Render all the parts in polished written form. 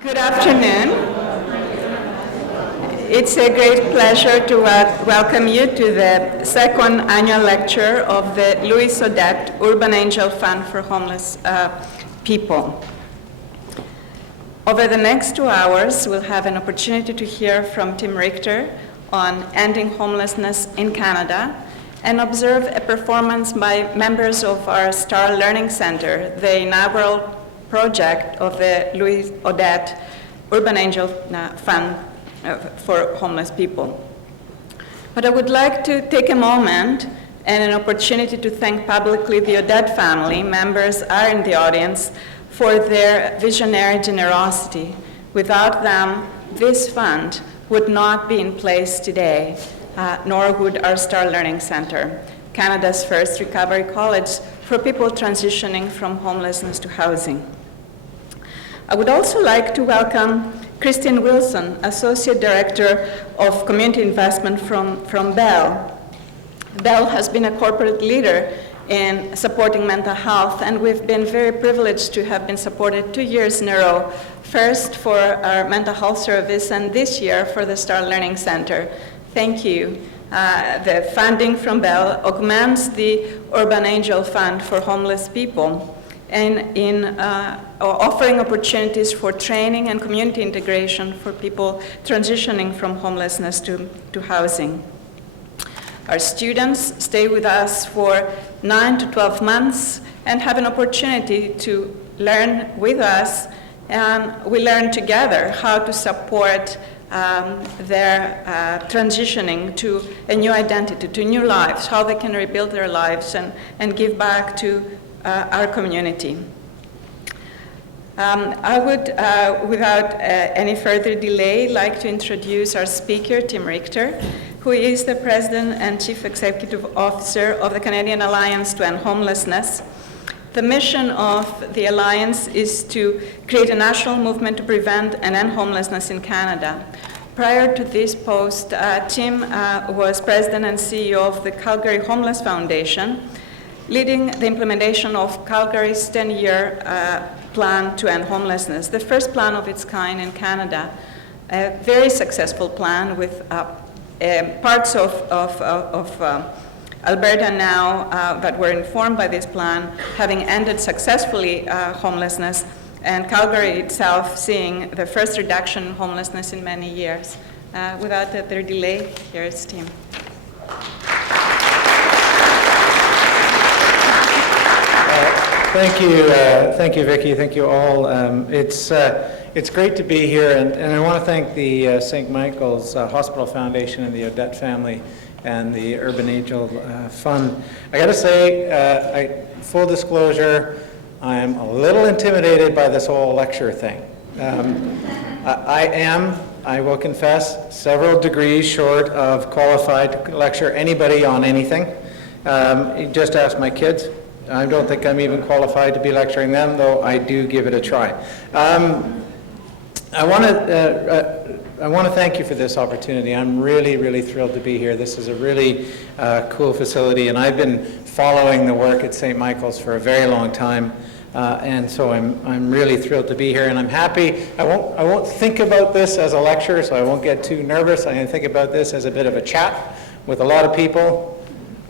Good afternoon. It's a great pleasure to welcome you to the second annual lecture of the Louis Odette Urban Angel Fund for Homeless People. Over the next 2 hours, we'll have an opportunity to hear from Tim Richter on ending homelessness in Canada and observe a performance by members of our Star Learning Center, the inaugural project of the Louis Odette Urban Angel Fund for Homeless People. But I would like to take a moment and an opportunity to thank publicly the Odette family. Members are in the audience for their visionary generosity. Without them, this fund would not be in place today, nor would our Star Learning Center, Canada's first recovery college for people transitioning from homelessness to housing. I would also like to welcome Christine Wilson, Associate Director of Community Investment from Bell. Bell has been a corporate leader in supporting mental health, and we've been very privileged to have been supported 2 years in a row, first for our mental health service and this year for the Star Learning Center. Thank you. The funding from Bell augments the Urban Angel Fund for Homeless People and in offering opportunities for training and community integration for people transitioning from homelessness to housing. Our students stay with us for 9 to 12 months and have an opportunity to learn with us, and we learn together how to support their transitioning to a new identity, to new lives, how they can rebuild their lives and give back to our community. I would, without any further delay, like to introduce our speaker, Tim Richter, who is the President and Chief Executive Officer of the Canadian Alliance to End Homelessness. The mission of the Alliance is to create a national movement to prevent and end homelessness in Canada. Prior to this post, Tim was President and CEO of the Calgary Homeless Foundation, leading the implementation of Calgary's 10-year plan to end homelessness, the first plan of its kind in Canada, a very successful plan with parts of Alberta now that were informed by this plan having ended successfully homelessness, and Calgary itself seeing the first reduction in homelessness in many years. Without further delay, here is Tim. Thank you, Vicki. Thank you all. It's great to be here, and I want to thank the St. Michael's Hospital Foundation and the Odette family and the Urban Angel Fund. I got to say, full disclosure, I'm a little intimidated by this whole lecture thing. I will confess, several degrees short of qualified to lecture anybody on anything. Just ask my kids. I don't think I'm even qualified to be lecturing them, though I do give it a try. I want to thank you for this opportunity. I'm really, really thrilled to be here. This is a really cool facility, and I've been following the work at St. Michael's for a very long time, and so I'm really thrilled to be here. And I'm happy. I won't think about this as a lecture, so I won't get too nervous. I'm going to think about this as a bit of a chat with a lot of people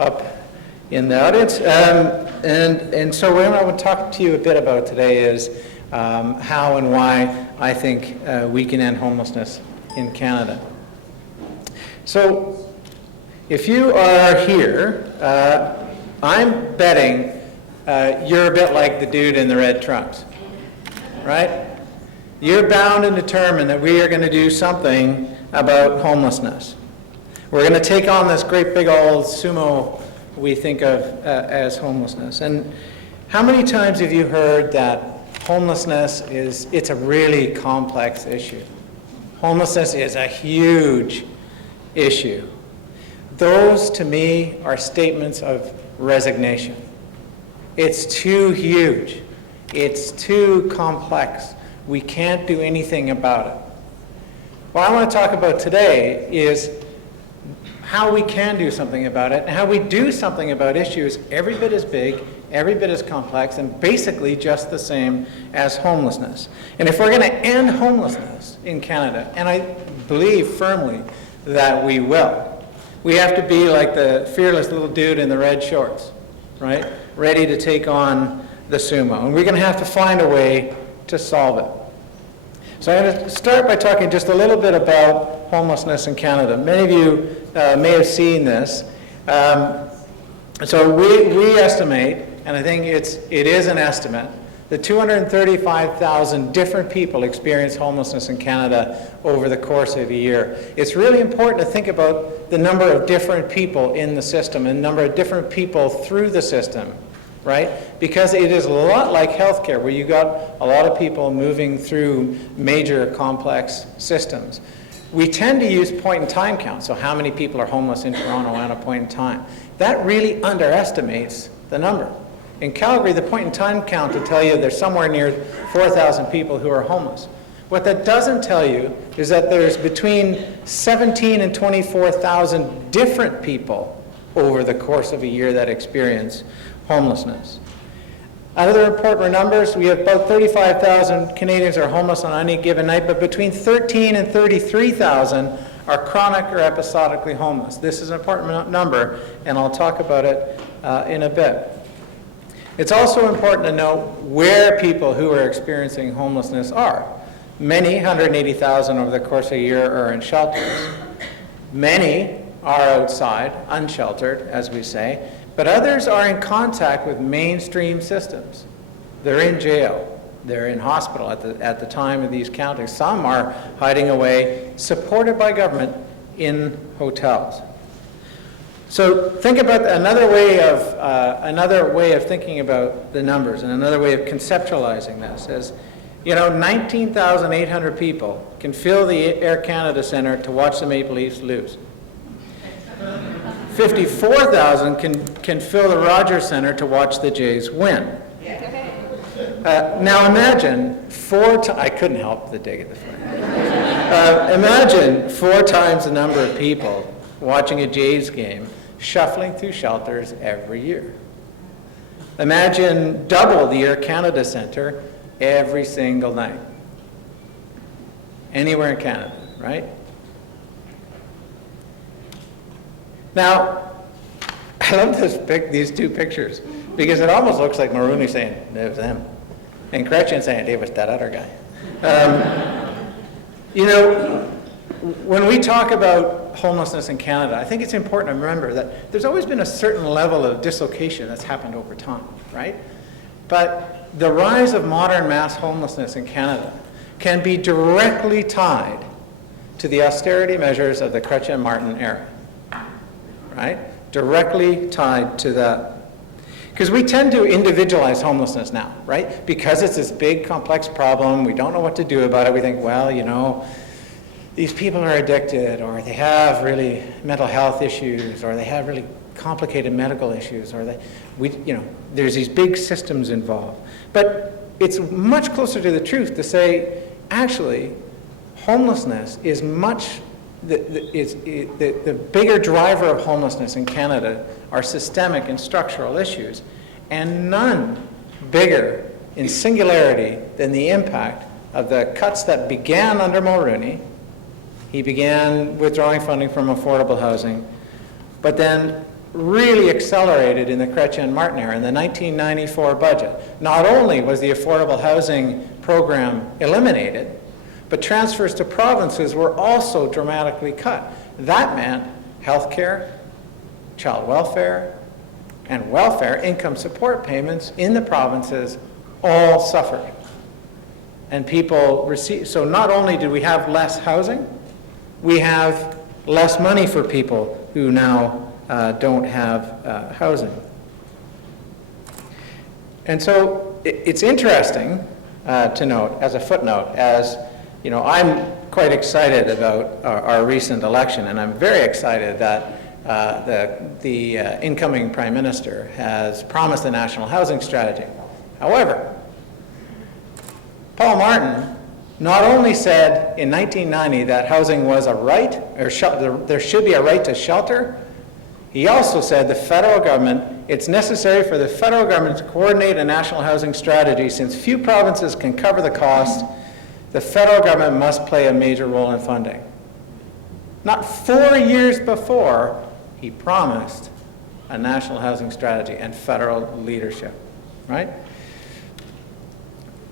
up in the audience. And so what I want to talk to you a bit about today is how and why I think we can end homelessness in Canada. So if you are here, I'm betting you're a bit like the dude in the red trunks, right? You're bound and determined that we are going to do something about homelessness. We're going to take on this great big old sumo we think of as homelessness. And how many times have you heard that homelessness it's a really complex issue? Homelessness is a huge issue. Those, to me, are statements of resignation. It's too huge. It's too complex. We can't do anything about it. What I want to talk about today is how we can do something about it, and how we do something about issues every bit as big, every bit as complex, and basically just the same as homelessness. And if we're going to end homelessness in Canada, and I believe firmly that we will, we have to be like the fearless little dude in the red shorts, right? Ready to take on the sumo. And we're going to have to find a way to solve it. So I'm going to start by talking just a little bit about homelessness in Canada. Many of you may have seen this. So we estimate, and I think it is an estimate, that 235,000 different people experience homelessness in Canada over the course of a year. It's really important to think about the number of different people in the system and the number of different people through the system, right? Because it is a lot like healthcare, where you got a lot of people moving through major complex systems. We tend to use point-in-time counts, so how many people are homeless in Toronto at a point in time. That really underestimates the number. In Calgary, the point-in-time count will tell you there's somewhere near 4,000 people who are homeless. What that doesn't tell you is that there's between 17 and 24,000 different people over the course of a year that experience homelessness. Other important numbers, we have about 35,000 Canadians are homeless on any given night, but between 13 and 33,000 are chronic or episodically homeless. This is an important number, and I'll talk about it in a bit. It's also important to know where people who are experiencing homelessness are. Many, 180,000 over the course of a year, are in shelters. Many are outside, unsheltered, as we say, but others are in contact with mainstream systems. They're in jail. They're in hospital at the time of these countings. Some are hiding away, supported by government, in hotels. So think about another way of thinking about the numbers, and another way of conceptualizing this is, 19,800 people can fill the Air Canada Centre to watch the Maple Leafs lose. 54,000 can fill the Rogers Centre to watch the Jays win. Now imagine I couldn't help the dig at the front. Imagine 4 times the number of people watching a Jays game, shuffling through shelters every year. Imagine double the Air Canada Centre every single night. Anywhere in Canada, right? Now, I love these two pictures, because it almost looks like Mulroney saying, it was them, and Chrétien saying, it was that other guy. When we talk about homelessness in Canada, I think it's important to remember that there's always been a certain level of dislocation that's happened over time, right? But the rise of modern mass homelessness in Canada can be directly tied to the austerity measures of the Chrétien-Martin era, right? Directly tied to that. Because we tend to individualize homelessness now, right? Because it's this big, complex problem, we don't know what to do about it. We think, well, these people are addicted, or they have really mental health issues, or they have really complicated medical issues, or there's these big systems involved. But it's much closer to the truth to say, actually, homelessness is the bigger driver of homelessness in Canada are systemic and structural issues, and none bigger in singularity than the impact of the cuts that began under Mulroney. He began withdrawing funding from affordable housing, but then really accelerated in the Chrétien-Martin era. In the 1994 budget, not only was the affordable housing program eliminated, but transfers to provinces were also dramatically cut. That meant health care, child welfare, and welfare income support payments in the provinces all suffered. And people received, so not only did we have less housing, we have less money for people who now don't have housing. And so it's interesting to note, as a footnote, I'm quite excited about our recent election, and I'm very excited that the incoming Prime Minister has promised a national housing strategy. However, Paul Martin not only said in 1990 that housing was a right, or there should be a right to shelter, He also said the federal government, it's necessary for the federal government to coordinate a national housing strategy. Since few provinces can cover the cost, the federal government must play a major role in funding. Not 4 years before, he promised a national housing strategy and federal leadership, right?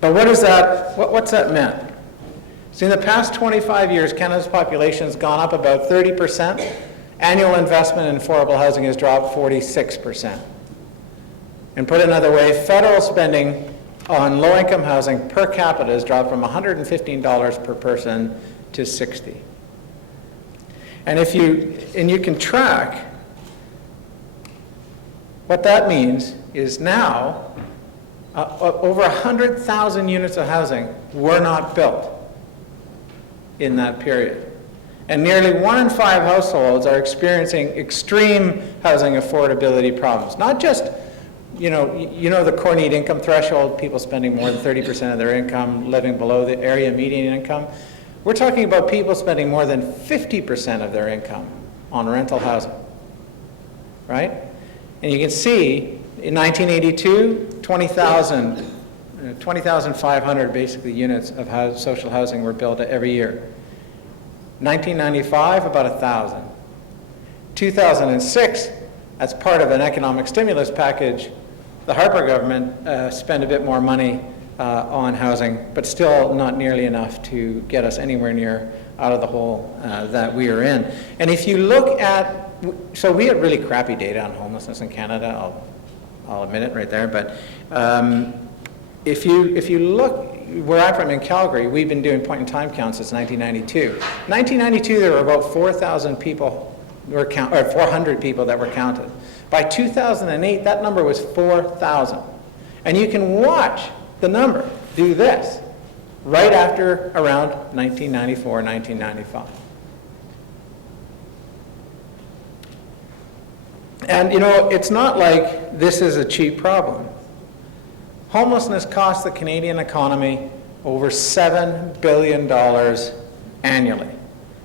But what is that, what's that meant? So in the past 25 years, Canada's population has gone up about 30%. Annual investment in affordable housing has dropped 46%. And put another way, federal spending on low-income housing per capita has dropped from $115 per person to $60. And you can track, what that means is now over 100,000 units of housing were not built in that period. And nearly 1 in 5 households are experiencing extreme housing affordability problems. Not just, you know the core need income threshold, people spending more than 30% of their income living below the area median income. We're talking about people spending more than 50% of their income on rental housing, right? And you can see in 1982, 20,500 basically units of social housing were built every year. 1995, about 1,000. 2006, as part of an economic stimulus package, the Harper government spent a bit more money on housing, but still not nearly enough to get us anywhere near out of the hole that we are in. And if you look at, so we have really crappy data on homelessness in Canada, I'll admit it right there, but if you look where I'm from in Calgary, we've been doing point-in-time counts since 1992. 1992, there were about 4,000 people, or 400 people that were counted. By 2008, that number was 4,000. And you can watch the number do this right after around 1994, 1995. And it's not like this is a cheap problem. Homelessness costs the Canadian economy over $7 billion annually,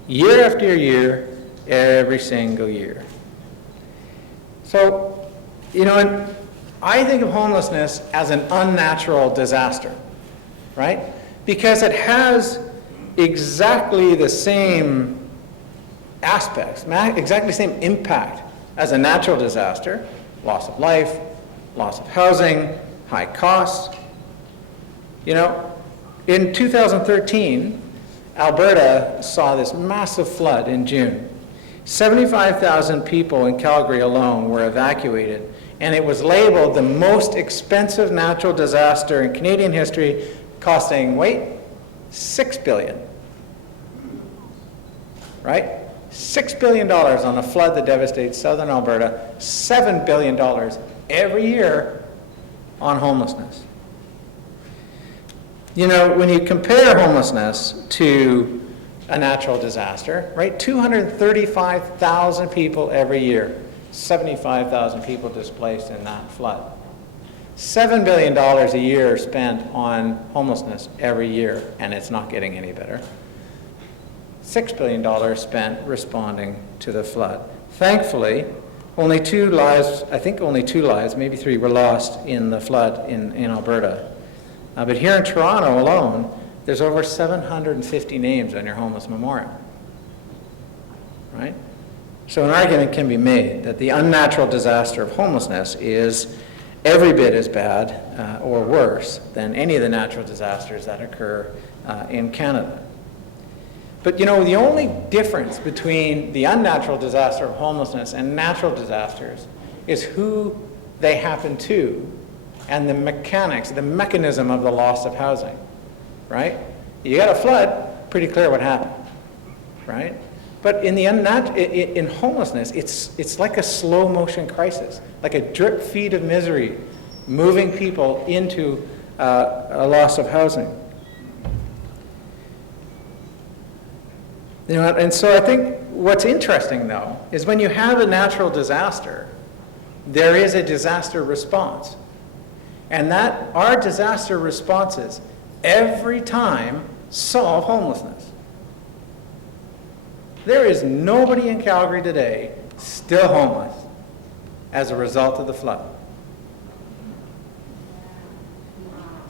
year after year, every single year. So, and I think of homelessness as an unnatural disaster, right? Because it has exactly the same aspects, exactly the same impact as a natural disaster: loss of life, loss of housing, high costs. In 2013, Alberta saw this massive flood in June. 75,000 people in Calgary alone were evacuated, and it was labeled the most expensive natural disaster in Canadian history, costing, $6 billion. Right? $6 billion on a flood that devastates southern Alberta, $7 billion every year on homelessness. When you compare homelessness to a natural disaster, right? 235,000 people every year, 75,000 people displaced in that flood. $7 billion a year spent on homelessness every year, and it's not getting any better. $6 billion spent responding to the flood. Thankfully, only 2 lives, maybe 3, were lost in the flood in Alberta. But here in Toronto alone, there's over 750 names on your homeless memorial, right? So an argument can be made that the unnatural disaster of homelessness is every bit as bad or worse than any of the natural disasters that occur in Canada. But the only difference between the unnatural disaster of homelessness and natural disasters is who they happen to and the mechanics, the mechanism of the loss of housing, right? You got a flood, pretty clear what happened, right? But in in homelessness, it's like a slow motion crisis, like a drip feed of misery, moving people into a loss of housing. And so I think what's interesting, though, is when you have a natural disaster, there is a disaster response. And that our disaster responses every time solve homelessness. There is nobody in Calgary today still homeless. as a result of the flood.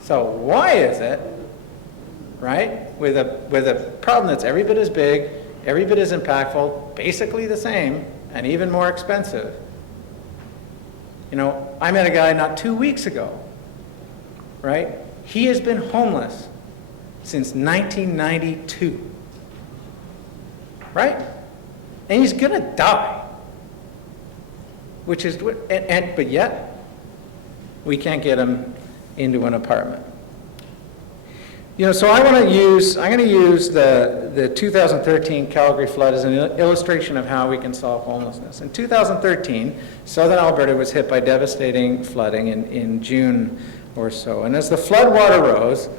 So why is it, right, with a problem that's every bit as big, every bit as impactful, basically the same, and even more expensive? You know, I met a guy not 2 weeks ago, right? He has been homeless since 1992, right? And he's gonna die, which is, but yet, we can't get him into an apartment. You know, so I'm going to use the 2013 Calgary Flood as an illustration of how we can solve homelessness. In 2013, southern Alberta was hit by devastating flooding in June or so. And as the flood water rose,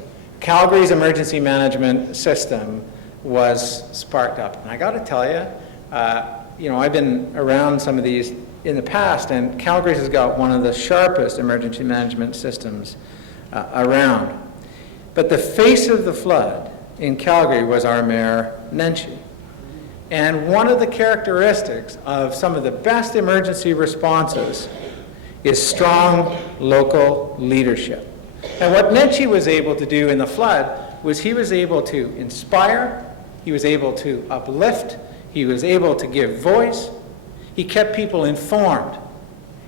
Calgary's emergency management system was sparked up. And I got to tell you, you know, I've been around some of these in the past, and Calgary's has got one of the sharpest emergency management systems around. But the face of the flood in Calgary was our mayor, Nenshi. And one of the characteristics of some of the best emergency responses is strong local leadership. And what Nenshi was able to do in the flood was he was able to inspire, he was able to uplift, he was able to give voice, he kept people informed,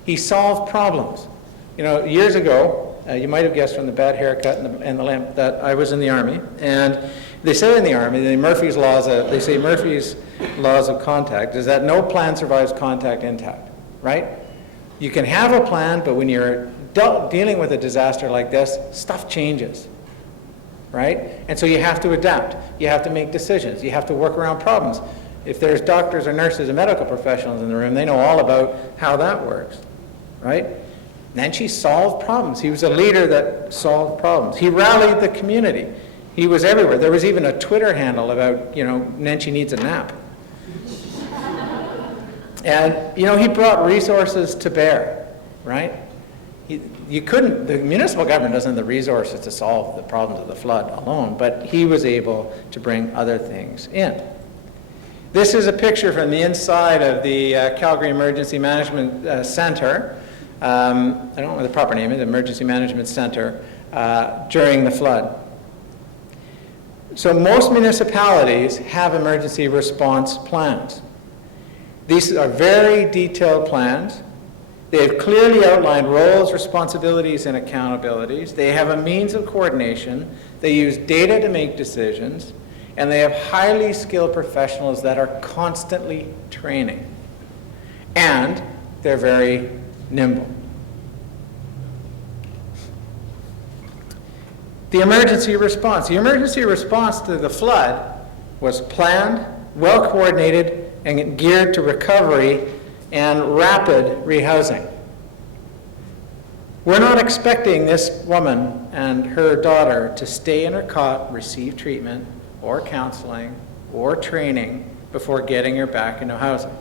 he solved problems. You know, years ago, you might have guessed from the bad haircut and the lamp that I was in the Army. And they say in the Army, Murphy's laws of contact is that no plan survives contact intact, right? You can have a plan, but when you're dealing with a disaster like this, stuff changes, right? And so you have to adapt. You have to make decisions. You have to work around problems. If there's doctors or nurses and medical professionals in the room, they know all about how that works, right? Nenshi solved problems. He was a leader that solved problems. He rallied the community. He was everywhere. There was even a Twitter handle about, you know, Nenshi needs a nap. And, you know, he brought resources to bear, right? The municipal government doesn't have the resources to solve the problems of the flood alone, but he was able to bring other things in. This is a picture from the inside of the Calgary Emergency Management Center. I don't know what the proper name is, Emergency Management Center, during the flood. So most municipalities have emergency response plans. These are very detailed plans. They have clearly outlined roles, responsibilities, and accountabilities. They have a means of coordination. They use data to make decisions. And they have highly skilled professionals that are constantly training. And they're very nimble. The emergency response. The emergency response to the flood was planned, well coordinated, and geared to recovery and rapid rehousing. We're not expecting this woman and her daughter to stay in her cot, receive treatment, or counseling, or training before getting her back into housing.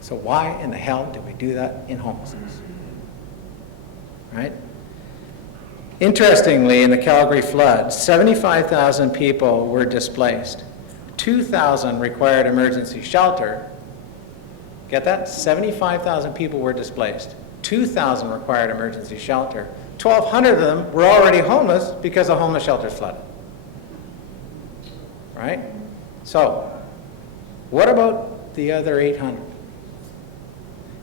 So why in the hell did we do that in homelessness? Right? Interestingly, in the Calgary flood, 75,000 people were displaced. 2,000 required emergency shelter. Get that? 75,000 people were displaced. 2,000 required emergency shelter. 1,200 of them were already homeless because the homeless shelters flooded. Right? So, what about the other 800?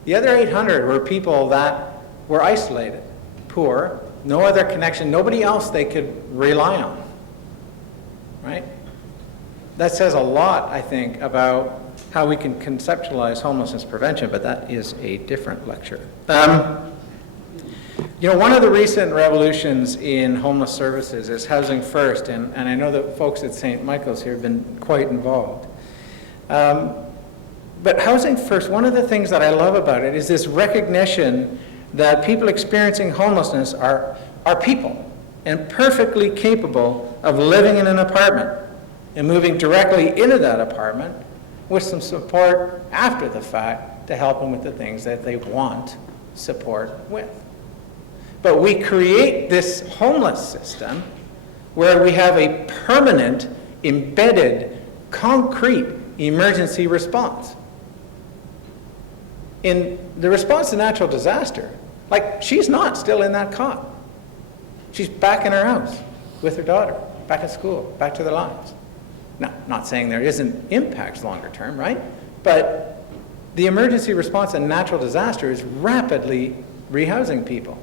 The other 800 were people that were isolated, poor, no other connection, nobody else they could rely on. Right? That says a lot, I think, about how we can conceptualize homelessness prevention, but that is a different lecture. You know, one of the recent revolutions in homeless services is Housing First, and I know that folks at St. Michael's here have been quite involved. But Housing First, one of the things that I love about it is this recognition that people experiencing homelessness are people and perfectly capable of living in an apartment and moving directly into that apartment with some support after the fact to help them with the things that they want support with. But we create this homeless system where we have a permanent, embedded, concrete emergency response. in the response to natural disaster, like, she's not still in that cot. She's back in her house with her daughter, back at school, back to their lives. Now, not saying there isn't impacts longer term, right? But the emergency response to natural disaster is rapidly rehousing people.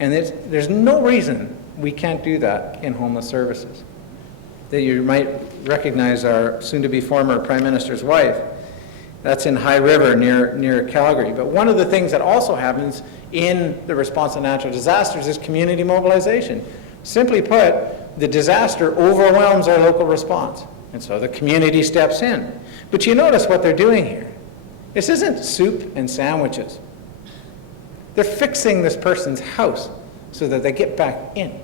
And there's no reason we can't do that in homeless services. That you might recognize our soon-to-be former Prime Minister's wife. That's in High River near Calgary. But one of the things that also happens in the response to natural disasters is community mobilization. Simply put, the disaster overwhelms our local response. And so the community steps in. But you notice what they're doing here. This isn't soup and sandwiches. They're fixing this person's house so that they get back in.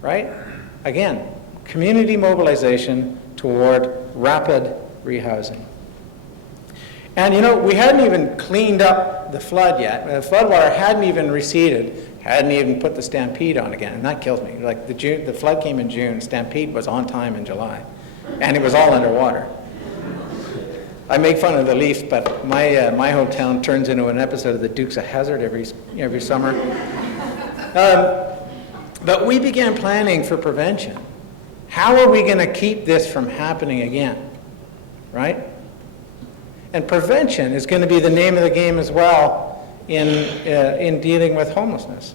Right? Again, community mobilization toward rapid rehousing. And you know, we hadn't even cleaned up the flood yet. The floodwater hadn't even receded, hadn't even put the stampede on again, and that kills me. Like the flood came in June, stampede was on time in July, and it was all underwater. I make fun of the Leafs, but my hometown turns into an episode of the Dukes of Hazzard every summer. But we began planning for prevention. How are we going to keep this from happening again, right? And prevention is going to be the name of the game as well in dealing with homelessness.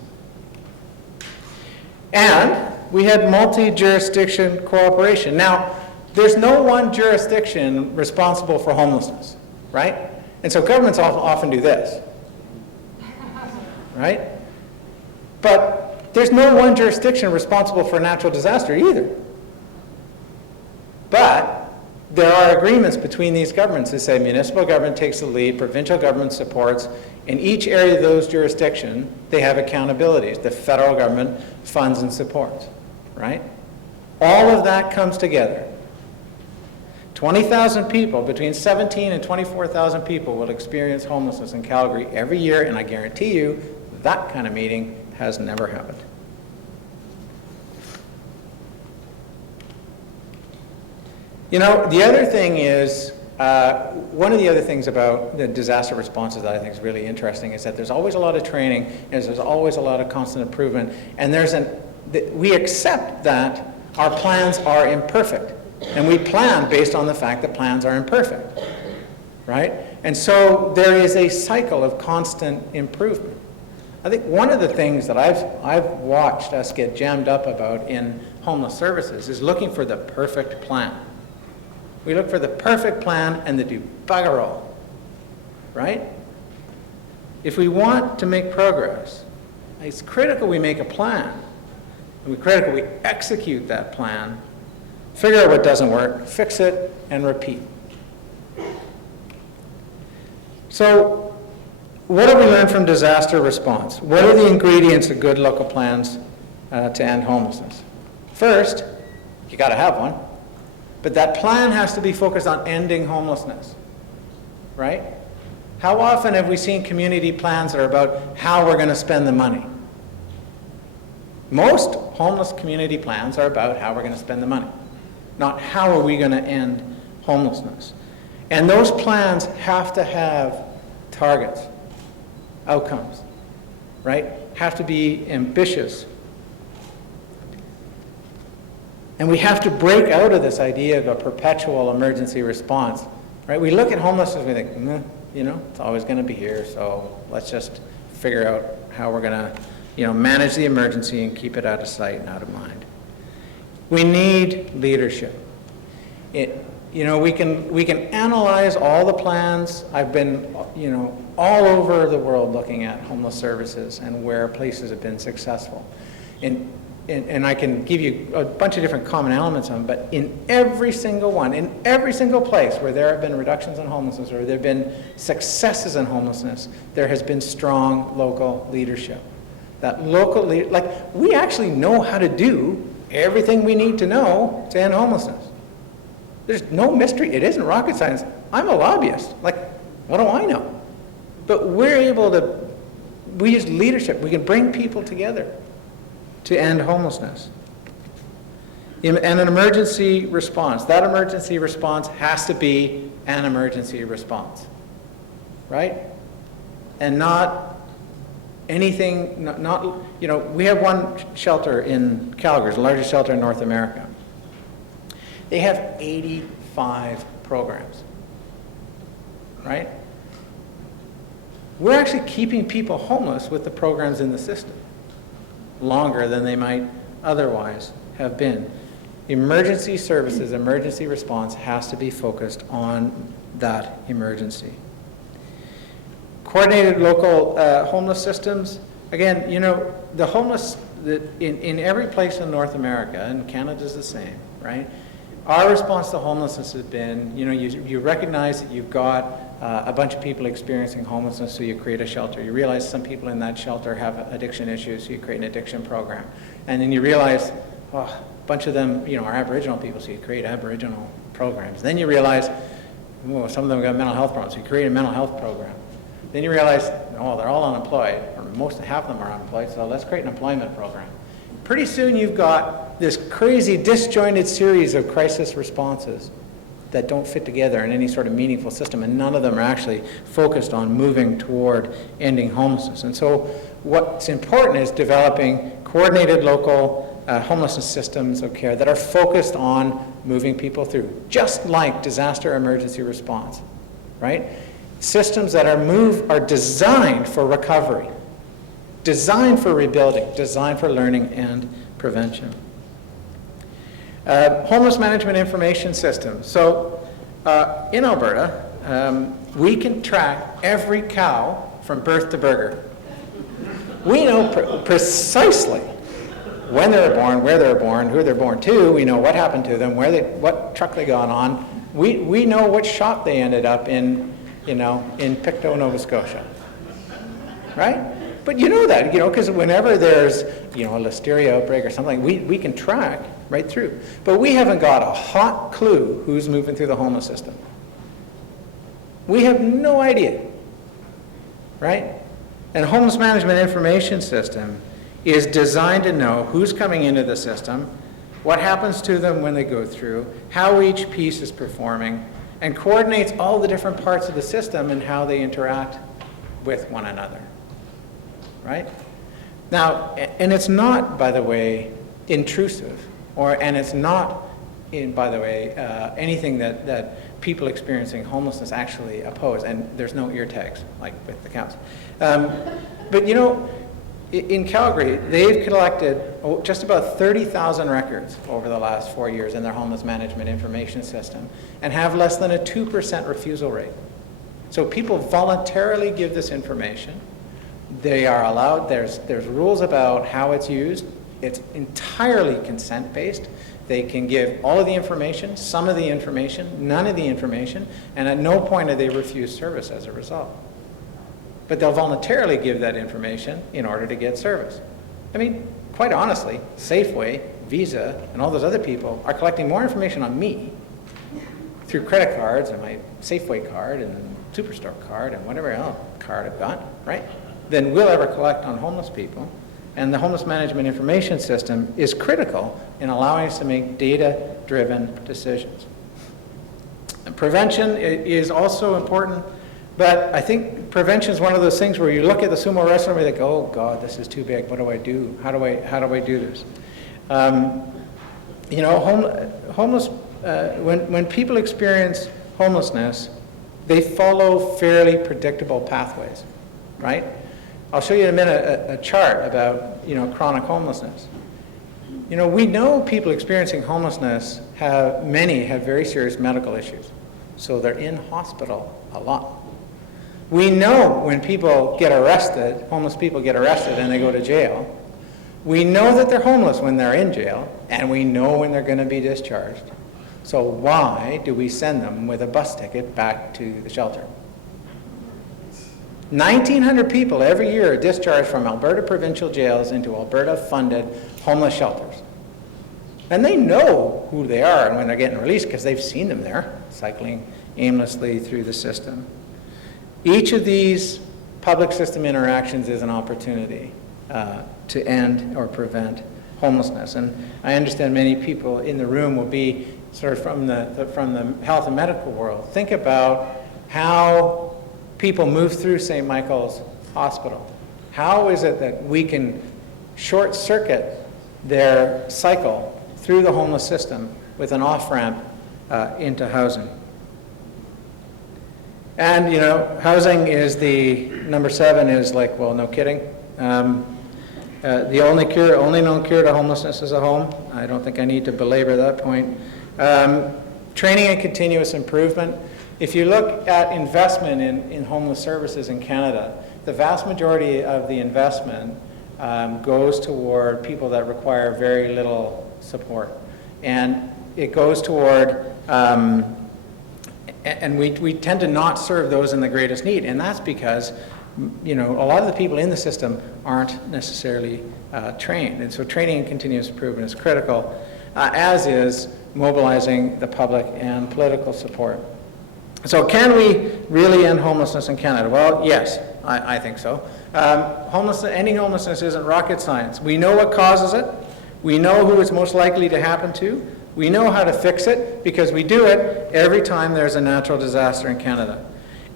And we had multi-jurisdiction cooperation. Now, there's no one jurisdiction responsible for homelessness, right? And so governments often do this, right? But there's no one jurisdiction responsible for a natural disaster either. But there are agreements between these governments that say municipal government takes the lead, provincial government supports. In each area of those jurisdictions, they have accountabilities. The federal government funds and supports, right? All of that comes together. 20,000 people, between 17 and 24,000 people will experience homelessness in Calgary every year, and I guarantee you that kind of meeting has never happened. You know, the other thing is, one of the other things about the disaster responses that I think is really interesting is that there's always a lot of training, and there's always a lot of constant improvement, and we accept that our plans are imperfect, and we plan based on the fact that plans are imperfect, right? And so there is a cycle of constant improvement. I think one of the things that I've watched us get jammed up about in homeless services is looking for the perfect plan. We look for the perfect plan and they do bugger all, right? If we want to make progress, it's critical we make a plan. And it's critical we execute that plan, figure out what doesn't work, fix it, and repeat. So, what have we learned from disaster response? What are the ingredients of good local plans to end homelessness? First, you got to have one. But that plan has to be focused on ending homelessness, right? How often have we seen community plans that are about how we're going to spend the money? Most homeless community plans are about how we're going to spend the money, not how are we going to end homelessness. And those plans have to have targets, outcomes, right? Have to be ambitious. And we have to break out of this idea of a perpetual emergency response, right? We look at homelessness and we think, you know, it's always going to be here, so let's just figure out how we're going to, manage the emergency and keep it out of sight and out of mind. We need leadership. We can analyze all the plans. I've been, all over the world looking at homeless services and where places have been successful. And I can give you a bunch of different common elements on them, but in every single one, in every single place where there have been reductions in homelessness or there have been successes in homelessness, there has been strong local leadership. That local we actually know how to do everything we need to know to end homelessness. There's no mystery. It isn't rocket science. I'm a lobbyist. What do I know? But we use leadership. We can bring people together to end homelessness. And an emergency response. That emergency response has to be an emergency response, right? And not anything, you know, we have one shelter in Calgary, it's the largest shelter in North America. They have 85 programs, right? We're actually keeping people homeless with the programs in the system longer than they might otherwise have been. Emergency services, emergency response has to be focused on that emergency. Coordinated local homeless systems. Again, you know, the homeless, in every place in North America, and Canada's the same, right? Our response to homelessness has been, you know, you recognize that you've got a bunch of people experiencing homelessness, so you create a shelter. You realize some people in that shelter have addiction issues, so you create an addiction program. And then you realize, oh, a bunch of them, you know, are Aboriginal people, so you create Aboriginal programs. Then you realize, oh, some of them got mental health problems, so you create a mental health program. Then you realize, oh, they're all unemployed, or half of them are unemployed, so let's create an employment program. Pretty soon you've got this crazy disjointed series of crisis responses that don't fit together in any sort of meaningful system, and none of them are actually focused on moving toward ending homelessness. And so what's important is developing coordinated local homelessness systems of care that are focused on moving people through, just like disaster emergency response, right? Systems that are designed for recovery, designed for rebuilding, designed for learning and prevention. Homeless management information system. So in Alberta, we can track every cow from birth to burger. We know precisely when they were born, where they were born, who they're born to. We know what happened to them, what truck they got on. We know what shop they ended up in, you know, in Pictou, Nova Scotia, right? But you know that, you know, because whenever there's, you know, a listeria outbreak or something, we can track right through. But we haven't got a hot clue who's moving through the homeless system. We have no idea, right? And homeless management information system is designed to know who's coming into the system, what happens to them when they go through, how each piece is performing, and coordinates all the different parts of the system and how they interact with one another, right? Now, and it's not, by the way, intrusive, and it's not, by the way, anything that people experiencing homelessness actually oppose, and there's no ear tags, like with the cows. But you know, in Calgary, they've collected just about 30,000 records over the last 4 years in their homeless management information system and have less than a 2% refusal rate. So people voluntarily give this information. They are allowed, there's rules about how it's used. It's entirely consent-based. They can give all of the information, some of the information, none of the information, and at no point do they refuse service as a result. But they'll voluntarily give that information in order to get service. I mean, quite honestly, Safeway, Visa, and all those other people are collecting more information on me through credit cards and my Safeway card and Superstore card and whatever else card I've got, right, than we'll ever collect on homeless people. And the homeless management information system is critical in allowing us to make data-driven decisions. And prevention is also important. But I think prevention is one of those things where you look at the sumo wrestler and you think, oh God, this is too big. What do I do? How do I do this? You know, homeless. When people experience homelessness, they follow fairly predictable pathways, right? I'll show you in a minute a chart about, you know, chronic homelessness. You know, we know people experiencing homelessness many have very serious medical issues, so they're in hospital a lot. We know when people get arrested, homeless people get arrested and they go to jail. We know that they're homeless when they're in jail, and we know when they're going to be discharged. So why do we send them with a bus ticket back to the shelter? 1,900 people every year are discharged from Alberta provincial jails into Alberta-funded homeless shelters. And they know who they are and when they're getting released because they've seen them there, cycling aimlessly through the system. Each of these public system interactions is an opportunity to end or prevent homelessness. And I understand many people in the room will be sort of from the health and medical world. Think about how people move through St. Michael's Hospital. How is it that we can short-circuit their cycle through the homeless system with an off-ramp into housing? And, you know, housing is the, number 7 is like, well, no kidding. The only known cure to homelessness is a home. I don't think I need to belabor that point. Training and continuous improvement. If you look at investment in homeless services in Canada, the vast majority of the investment goes toward people that require very little support. And it goes toward, and we tend to not serve those in the greatest need, and that's because, you know, a lot of the people in the system aren't necessarily trained. And so training and continuous improvement is critical, as is mobilizing the public and political support. So can we really end homelessness in Canada? Well, yes, I think so. Ending homelessness isn't rocket science. We know what causes it. We know who it's most likely to happen to. We know how to fix it because we do it every time there's a natural disaster in Canada.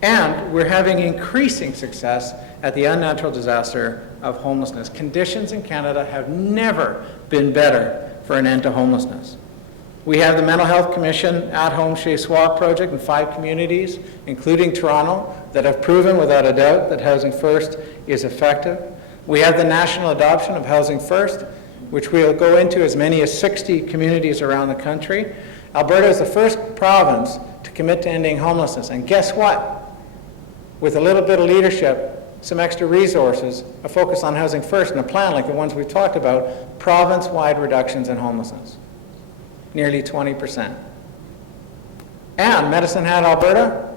And we're having increasing success at the unnatural disaster of homelessness. Conditions in Canada have never been better for an end to homelessness. We have the Mental Health Commission at-home Chez Soi project in 5 communities, including Toronto, that have proven without a doubt that Housing First is effective. We have the national adoption of Housing First, which we'll go into as many as 60 communities around the country. Alberta is the first province to commit to ending homelessness. And guess what? With a little bit of leadership, some extra resources, a focus on Housing First, and a plan like the ones we've talked about, province-wide reductions in homelessness. Nearly 20%. And Medicine Hat, Alberta,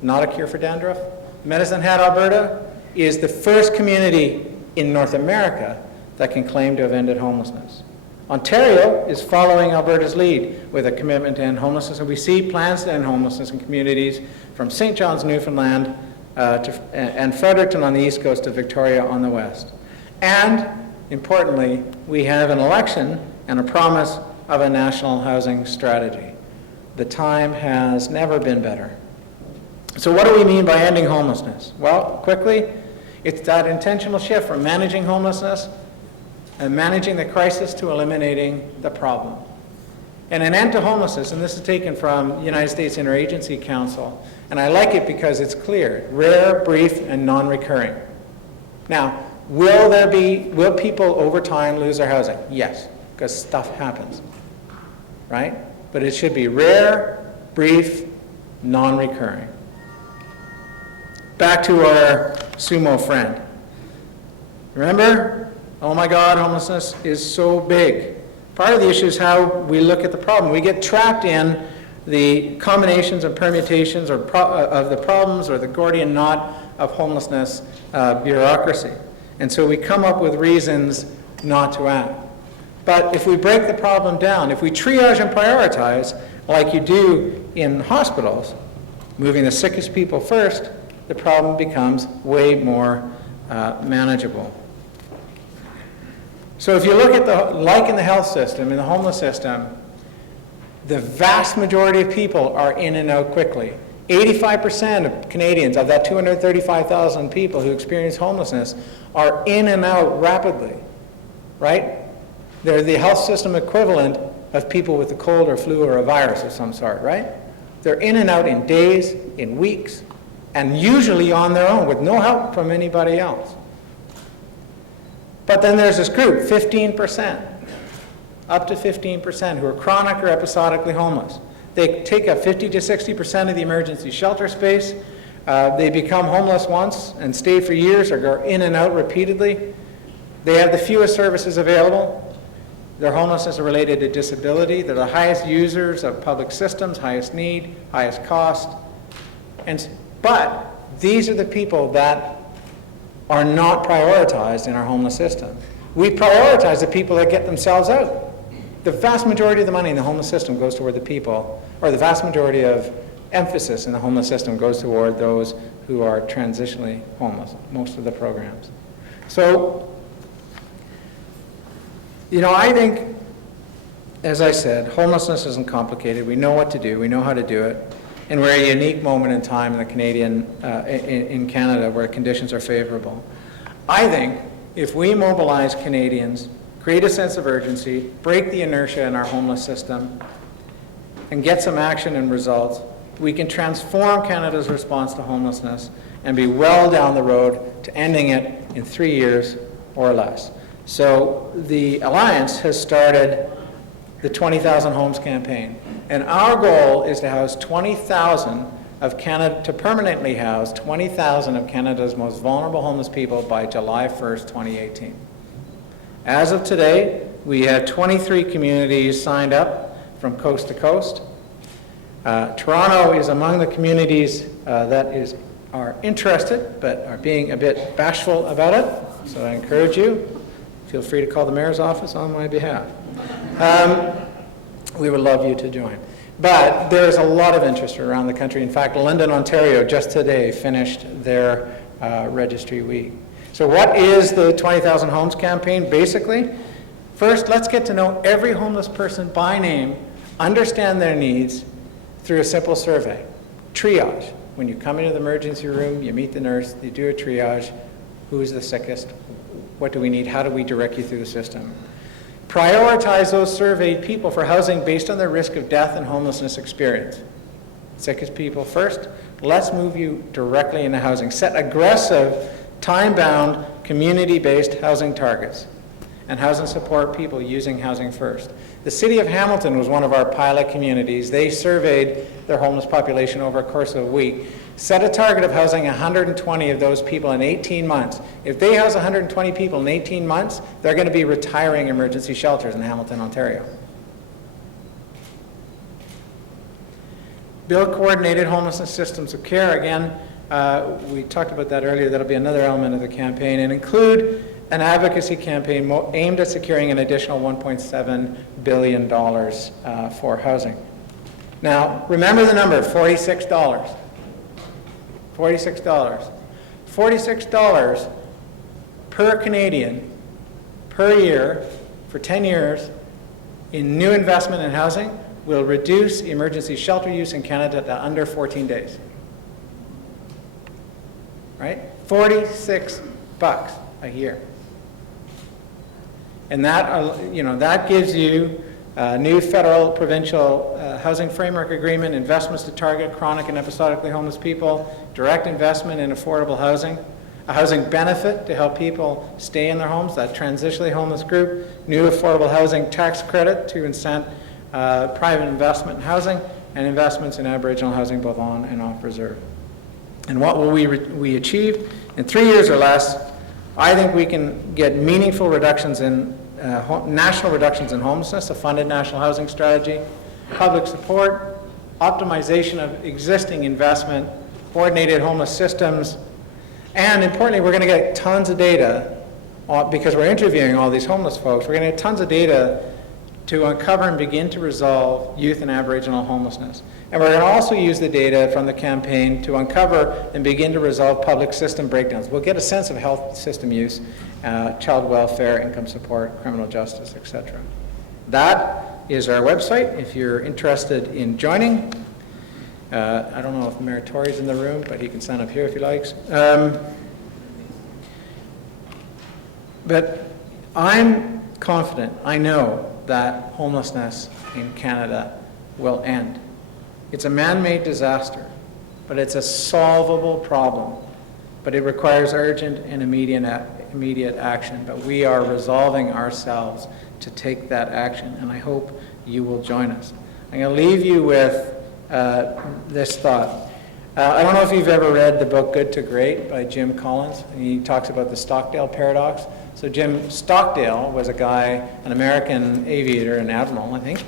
not a cure for dandruff. Medicine Hat, Alberta is the first community in North America that can claim to have ended homelessness. Ontario is following Alberta's lead with a commitment to end homelessness, and we see plans to end homelessness in communities from St. John's, Newfoundland, and Fredericton on the east coast to Victoria on the west. And, importantly, we have an election and a promise of a national housing strategy. The time has never been better. So what do we mean by ending homelessness? Well, quickly, it's that intentional shift from managing homelessness and managing the crisis to eliminating the problem. And an end to homelessness, and this is taken from the United States Interagency Council, and I like it because it's clear, rare, brief, and non-recurring. Now, will people over time lose their housing? Yes, because stuff happens, right? But it should be rare, brief, non-recurring. Back to our sumo friend. Remember? Oh my God, homelessness is so big. Part of the issue is how we look at the problem. We get trapped in the combinations and permutations of the problems or the Gordian knot of homelessness bureaucracy. And so we come up with reasons not to act. But if we break the problem down, if we triage and prioritize, like you do in hospitals, moving the sickest people first, the problem becomes way more manageable. So if you look at like in the health system, in the homeless system, the vast majority of people are in and out quickly. 85% of Canadians, of that 235,000 people who experience homelessness, are in and out rapidly, right? They're the health system equivalent of people with a cold or flu or a virus of some sort, right? They're in and out in days, in weeks, and usually on their own with no help from anybody else. But then there's this group, 15%, up to 15%, who are chronic or episodically homeless. They take up 50 to 60% of the emergency shelter space. They become homeless once and stay for years or go in and out repeatedly. They have the fewest services available. Their homelessness is related to disability. They're the highest users of public systems, highest need, highest cost. But these are the people that are not prioritized in our homeless system. We prioritize the people that get themselves out. The vast majority of the money in the homeless system goes toward the people, or the vast majority of emphasis in the homeless system goes toward those who are transitionally homeless, most of the programs. So I think, as I said, homelessness isn't complicated. We know what to do. We know how to do it. And we're at a unique moment in time in in Canada where conditions are favorable. I think if we mobilize Canadians, create a sense of urgency, break the inertia in our homeless system, and get some action and results, we can transform Canada's response to homelessness and be well down the road to ending it in 3 years or less. So the Alliance has started the 20,000 Homes campaign. And our goal is to house 20,000 of Canada, to permanently house 20,000 of Canada's most vulnerable homeless people by July 1st, 2018. As of today, we have 23 communities signed up from coast to coast. Toronto is among the communities that are interested, but are being a bit bashful about it. So I encourage you, feel free to call the mayor's office on my behalf. We would love you to join. But there's a lot of interest around the country. In fact, London, Ontario, just today finished their registry week. So what is the 20,000 Homes campaign? Basically, first, let's get to know every homeless person by name, understand their needs through a simple survey. Triage. When you come into the emergency room, you meet the nurse, you do a triage. Who is the sickest? What do we need? How do we direct you through the system? Prioritize those surveyed people for housing based on their risk of death and homelessness experience. Sickest people first. Let's move you directly into housing. Set aggressive, time-bound, community-based housing targets and housing support people using Housing First. The City of Hamilton was one of our pilot communities. They surveyed their homeless population over a course of a week. Set a target of housing 120 of those people in 18 months. If they house 120 people in 18 months, they're going to be retiring emergency shelters in Hamilton, Ontario. Build coordinated homelessness systems of care. Again, we talked about that earlier. That'll be another element of the campaign. And include an advocacy campaign aimed at securing an additional $1.7 billion for housing. Now, remember the number, $46. $46. $46 per Canadian per year for 10 years in new investment in housing will reduce emergency shelter use in Canada to under 14 days. Right? $46 a year. And that gives you a new federal provincial housing framework agreement, investments to target chronic and episodically homeless people, direct investment in affordable housing, a housing benefit to help people stay in their homes, that transitionally homeless group, new affordable housing tax credit to incent private investment in housing, and investments in Aboriginal housing both on and off reserve. And what will we achieve? In 3 years or less, I think we can get meaningful reductions in national reductions in homelessness, a funded national housing strategy, public support, optimization of existing investment, coordinated homeless systems, and importantly, we're going to get tons of data because we're interviewing all these homeless folks. We're going to get tons of data to uncover and begin to resolve youth and Aboriginal homelessness. And we're going to also use the data from the campaign to uncover and begin to resolve public system breakdowns. We'll get a sense of health system use, child welfare, income support, criminal justice, etc. That is our website if you're interested in joining. I don't know if Mayor Tory's in the room, but he can stand up here if he likes. But I'm confident, I know, that homelessness in Canada will end. It's a man-made disaster, but it's a solvable problem. But it requires urgent and immediate action. But we are resolving ourselves to take that action, and I hope you will join us. I'm going to leave you with this thought. I don't know if you've ever read the book Good to Great by Jim Collins. He talks about the Stockdale paradox. So Jim Stockdale was a guy, an American aviator, an admiral, I think,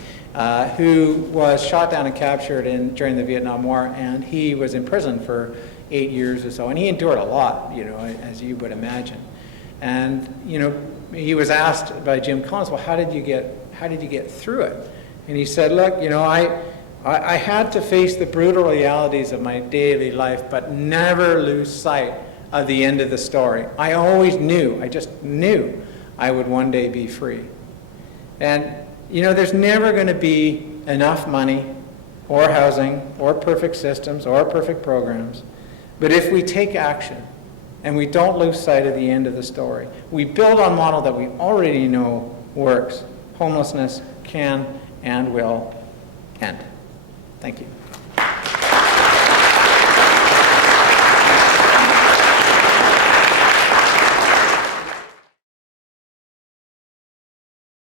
who was shot down and captured during the Vietnam War, and he was in prison for 8 years or so, and he endured a lot, as you would imagine. And he was asked by Jim Collins, well, how did you get through it? And he said, look, I had to face the brutal realities of my daily life, but never lose sight of the end of the story. I always knew, I just knew I would one day be free. And, you know, there's never going to be enough money or housing or perfect systems or perfect programs. But if we take action and we don't lose sight of the end of the story, we build on a model that we already know works, homelessness can and will end. Thank you.